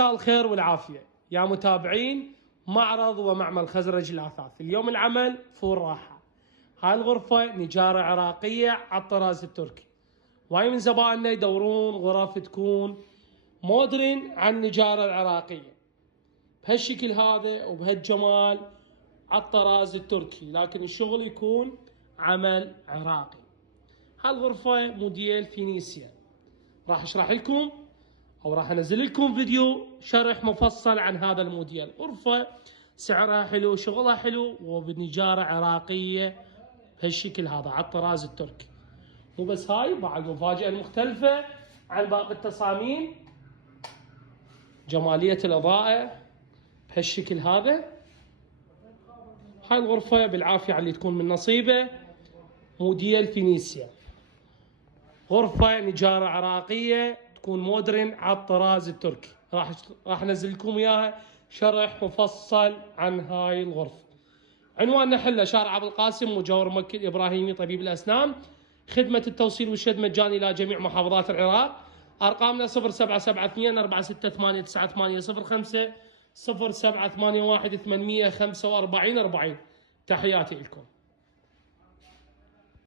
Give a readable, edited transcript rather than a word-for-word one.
مساء الخير والعافية يا متابعين معرض ومعمل خزرج الأثاث. اليوم العمل فول راحة. هاي الغرفة نجارة عراقية على الطراز التركي. واي من زبائننا يدورون غرف تكون مودرن عن النجارة العراقية بهالشكل هذا وبهالجمال على الطراز التركي، لكن الشغل يكون عمل عراقي. هالغرفة موديل فينيسيا. راح اشرح لكم او راح انزل لكم فيديو شرح مفصل عن هذا الموديل. غرفة سعرها حلو، شغلها حلو، وبنجارة عراقية بهالشكل هذا على الطراز التركي. مو بس هاي، بعد المفاجأة المختلفة عن باقي التصاميم، جمالية الإضاءة بهالشكل هذا. هاي الغرفة بالعافية على اللي تكون من نصيبه. موديل فينيسيا، غرفة نجارة عراقية تكون مودرن على الطراز التركي. راح انزل لكم اياها شرح مفصل عن هاي الغرفة. عنواننا حله شارع ابو القاسم، مجاور مكة الابراهيمي، طبيب الاسنان. خدمة التوصيل والشد مجاني الى جميع محافظات العراق. ارقامنا 0772 468 9805 0781 845 40. تحياتي لكم.